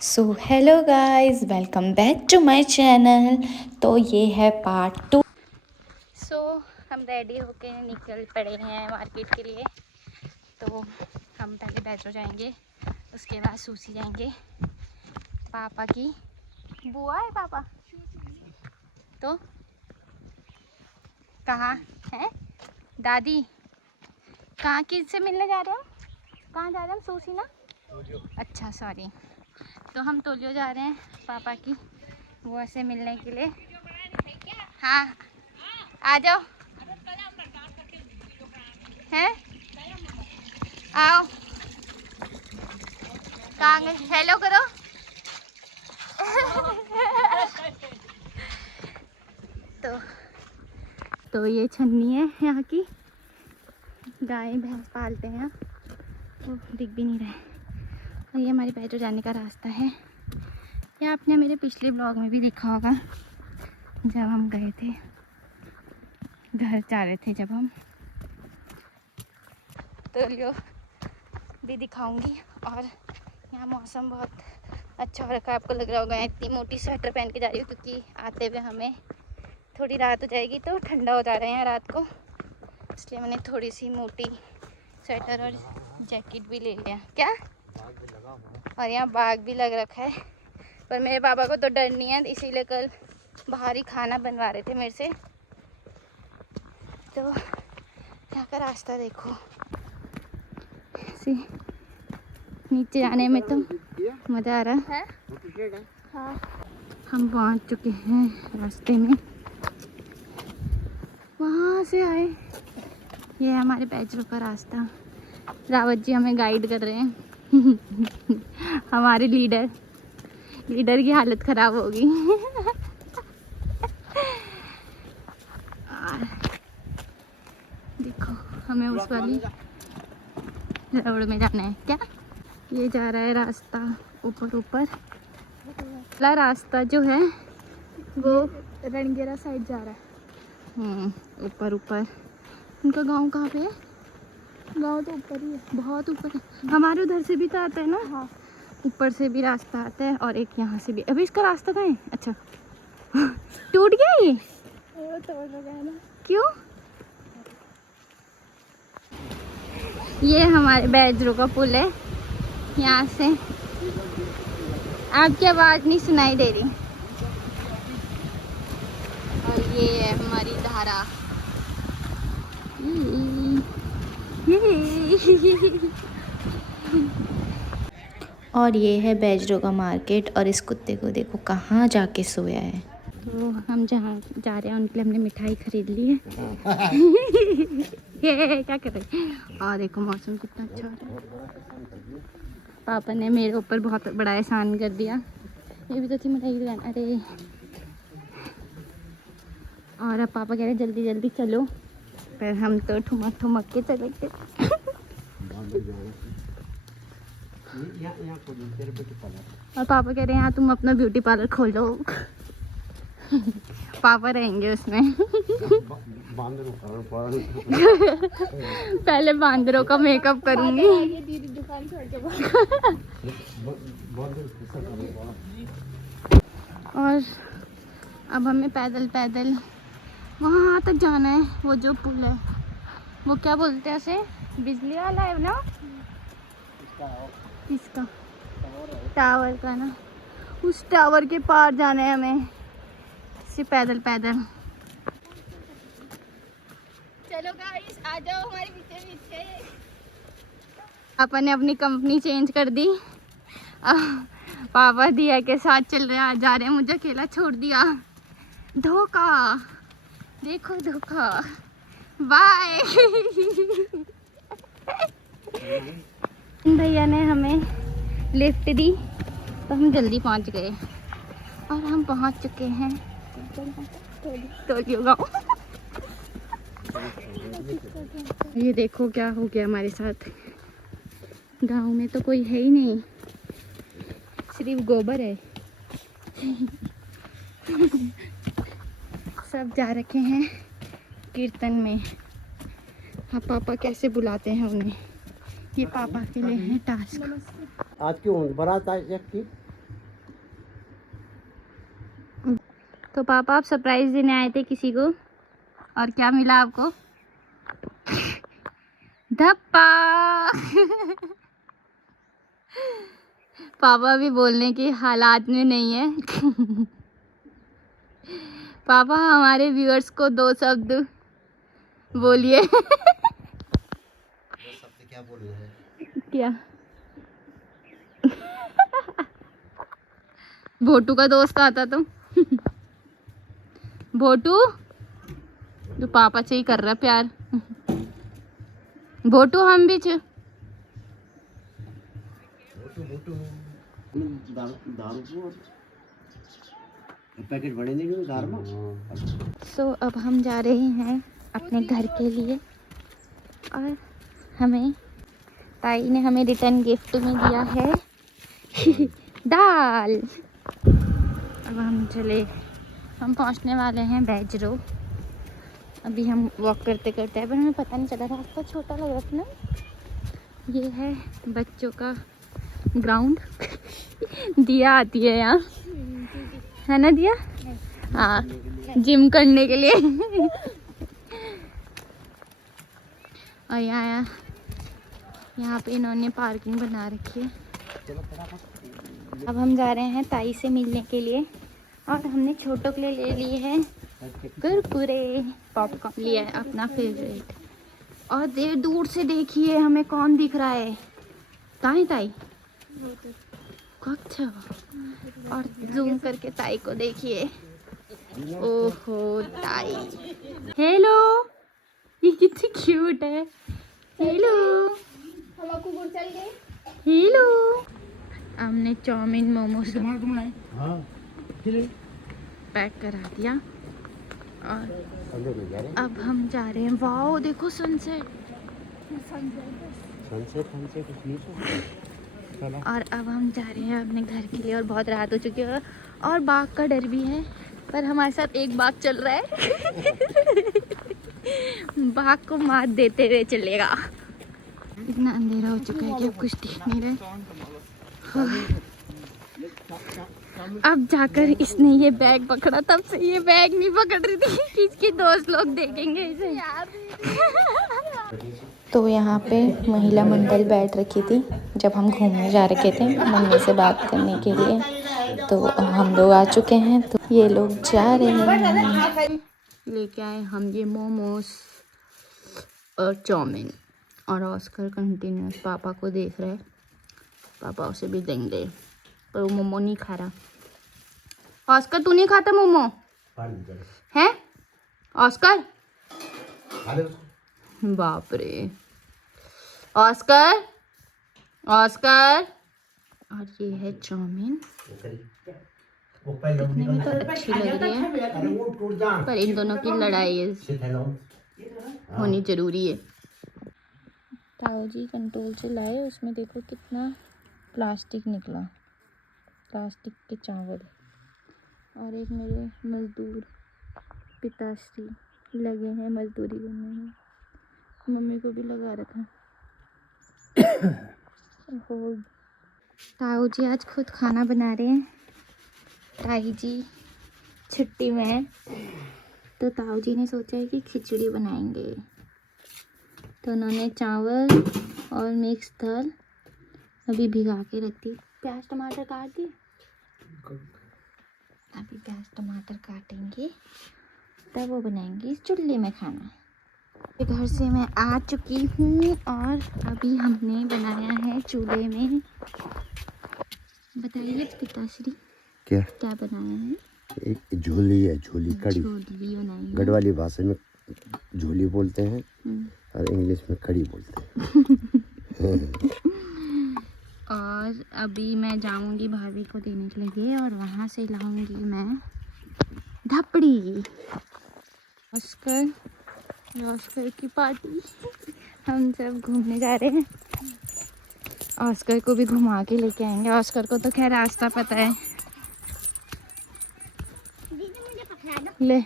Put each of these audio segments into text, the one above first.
So hello guys, welcome back to my channel. तो ये है पार्ट 2। हम रेडी होके निकल पड़े हैं मार्केट के लिए। तो हम पहले बैजो जाएंगे, उसके बाद सूसी जाएंगे। पापा की बुआ है पापा। तो कहाँ है दादी? कहाँ किससे मिलने जा रहे हो? कहाँ जा रहे हैं हम? सूसी ना? अच्छा सॉरी। तो हम तोलियो जा रहे हैं पापा की बुआ से मिलने के लिए। हाँ आ जाओ। हैं आओ। कहाँ गए? हेलो करो। तो ये छन्नी है यहाँ की। गाय भैंस पालते हैं, वो दिख भी नहीं रहा है। और ये हमारी बैजो जाने का रास्ता है। ये आपने मेरे पिछले ब्लॉग में भी देखा होगा, जब हम गए थे, घर जा रहे थे जब हम। तो लियो भी दिखाऊंगी। और यहाँ मौसम बहुत अच्छा हो रखा है, आपको लग रहा होगा इतनी मोटी स्वेटर पहन के जा रही हूँ, क्योंकि आते हुए हमें थोड़ी रात हो जाएगी तो ठंडा हो जा रहा है यहाँ रात को, इसलिए मैंने थोड़ी सी मोटी स्वेटर और जैकेट भी ले लिया। क्या? और यहाँ बाग भी लग रखा है, पर मेरे पापा को तो डर नहीं है, इसीलिए कल बाहर ही खाना बनवा रहे थे मेरे से। तो यहाँ का रास्ता देखो, ऐसे नीचे जाने में तो मज़ा आ रहा है। हाँ। हम पहुँच चुके हैं रास्ते में, वहाँ से आए। ये है हमारे बैजो का रास्ता। रावत जी हमें गाइड कर रहे हैं। हमारे लीडर की हालत ख़राब होगी। और देखो हमें उस वाली रोड में जाना है। क्या ये जा रहा है रास्ता ऊपर ऊपर वाला रास्ता जो है वो रणगेरा साइड जा रहा है। ऊपर ऊपर। उनका गांव कहाँ पे है? गांव तो ऊपर ही है, बहुत ऊपर है। हमारे उधर से भी तो आता है ना। हाँ, ऊपर से भी रास्ता आता है और एक यहाँ से भी। अभी इसका रास्ता कहाँ है? अच्छा। टूट गया ये? तोड़ लगा है ना। क्यों? ये हमारे बैजरो का पुल है। यहाँ से आपकी आवाज़ नहीं सुनाई दे रही। और ये है हमारी धारा। और ये है बैजरो का मार्केट। और इस कुत्ते को देखो कहाँ जाके सोया है। तो हम जहाँ जा रहे हैं उनके लिए हमने मिठाई खरीद ली है। ये क्या कर रहे हैं? और देखो मौसम कितना अच्छा हो रहा है। पापा ने मेरे ऊपर बहुत बड़ा एहसान कर दिया। ये भी तो थी मिठाई की दुकान। अरे और अब पापा कह रहे जल्दी जल्दी चलो, पर हम तो ठुमक ठुमक के चले गए। और पापा कह रहे हैं यहाँ तुम अपना ब्यूटी पार्लर खोलो। पापा रहेंगे उसमें। पहले बांदरों का मेकअप करूंगी। और अब हमें पैदल पैदल वहाँ तक जाना है। वो जो पुल है वो क्या बोलते हैं उसे? बिजली वाला है ना? किसका? टावर का ना। उस टावर के पार जाना है हमें, सिर्फ पैदल पैदल। चलो गाइस आ जाओ हमारे पीछे पीछे। पापा ने अपनी कंपनी चेंज कर दी। पापा दिया के साथ चल रहे हैं, जा रहे हैं, मुझे अकेला छोड़ दिया। धोखा, देखो धोखा। बाय। भैया ने हमें लिफ्ट दी तो हम जल्दी पहुंच गए। और हम पहुंच चुके हैं तोलियो गाँव। ये देखो क्या हो गया हमारे साथ। गांव में तो कोई है ही नहीं, सिर्फ गोबर है। सब जा रखे हैं कीर्तन में। हाँ, पापा कैसे बुलाते हैं उन्हें। ये पापा के लिए है टास्क। आज की ऊँट बारात आज एक थी तो पापा आप सरप्राइज देने आए थे किसी को, और क्या मिला आपको? धप्पा। पापा भी बोलने की हालात में नहीं है। पापा हमारे व्यूअर्स को 2 शब्द बोलिए। क्या बोल रहे हैं? क्या? भोटू का दोस्त आता तो। भोटू तो पापा से ही कर रहा प्यार। भोटू हम भी छ दारू को पैकेट बड़े नहीं दारू में। सो अब हम जा रहे हैं अपने घर के लिए, और हमें ताई ने हमें रिटर्न गिफ्ट में दिया है दाल। अब हम पहुंचने वाले हैं बैजरो। अभी हम वॉक करते करते हैं, पर हमें पता नहीं चला, रास्ता छोटा लग रहा था ना। ये है बच्चों का ग्राउंड। दिया आती है यहाँ, है ना दिया? हाँ, जिम करने के लिए। और यहाँ पे इन्होंने पार्किंग बना रखी है। अब हम जा रहे हैं ताई से मिलने के लिए, और हमने छोटों के लिए ले लिए हैं कुरकुरे, पॉपकॉर्न लिया है अपना फेवरेट। और देर दूर से देखिए हमें कौन दिख रहा है। कहाँ है ताई? अच्छा, और जूम करके ताई को देखिए। ओहो ताई, हेलो, ये कितनी क्यूट है। Hello hello. हमने चाउमीन मोमोज पैक करा दिया, और अब हम जा रहे हैं। वाओ देखो सनसेट। और अब हम जा रहे हैं अपने घर के लिए, और बहुत रात हो चुकी है, और बाघ का डर भी है, पर हमारे साथ एक बाघ चल रहा है। बाघ को मात देते हुए चलेगा। इतना अंधेरा हो चुका है कि अब कुछ दिख नहीं रहा। अब जाकर इसने ये बैग पकड़ा, तब से ये बैग नहीं पकड़ रही थी कि इसके दोस्त लोग देखेंगे इसे। तो यहाँ पे महिला मंडल बैठ रखी थी जब हम घूमने जा रखे थे मम्मी से बात करने के लिए। तो हम लोग आ चुके हैं, तो ये लोग जा रहे हैं। लेके आए हम ये मोमोज और चाउमीन, और ऑस्कर कंटिन्यूस पापा को देख रहे हैं। पापा उसे भी देंगे, पर वो मोमो नहीं खा रहा। ऑस्कर तू नहीं खाता मोमो है? ऑस्कर, बाप रे। Oscar, Oscar. और ये है चाउमीन, दिखने में तो अच्छी लग रही है, पर इन दोनों की लड़ाई होनी जरूरी है। ताऊ जी कंट्रोल से लाए, उसमें देखो कितना प्लास्टिक निकला, प्लास्टिक के चावल। और एक मेरे मजदूर पिताश्री लगे हैं मजदूरी करने में, मम्मी को भी लगा रखा। ताऊ जी आज खुद खाना बना रहे हैं। ताई जी छुट्टी में है, तो ताऊ जी ने सोचा है कि खिचड़ी बनाएंगे। तो उन्होंने चावल और मिक्स दाल अभी भिगा के रख दी। प्याज टमाटर काट दिए, अभी प्याज टमाटर काटेंगे, तब वो बनाएंगे इस चूल्हे में खाना। घर से मैं आ चुकी हूँ, और अभी हमने बनाया है चूल्हे में। बताइए पिताश्री, क्या बनाया है? एक झोली है, झोली कड़ी। झोली बनाई है। गढ़वाली भाषा में झोली बोलते हैं, और इंग्लिश में कड़ी बोलते हैं। और अभी मैं जाऊंगी भाभी को देने के लिए, और वहाँ से लाऊंगी मैं धपड़ी। ऑस्कर की पार्टी। हम सब घूमने जा रहे हैं, ऑस्कर को भी घुमा के लेके आएंगे। ऑस्कर को तो खैर रास्ता पता है। ले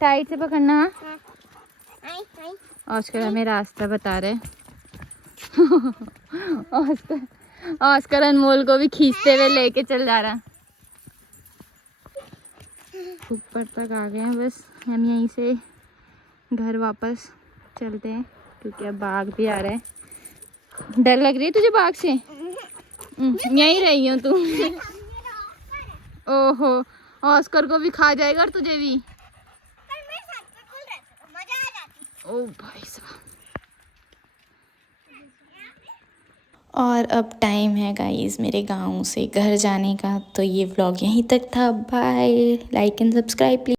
टाइट से पकड़ना। ऑस्कर हमें रास्ता बता रहे। ऑस्कर अनमोल को भी खींचते हुए लेके चल जा रहा। ऊपर तक आ गए हैं, बस हम यहीं से घर वापस चलते हैं क्योंकि अब बाघ भी आ रहा है। डर लग रही है तुझे बाघ से? यहीं रही हो तू। ओहो, ऑस्कर को भी खा जाएगा और तुझे भी। ओ भाई साहब। और अब टाइम है गाइस मेरे गांव से घर जाने का, तो ये व्लॉग यहीं तक था। Bye, like and subscribe please.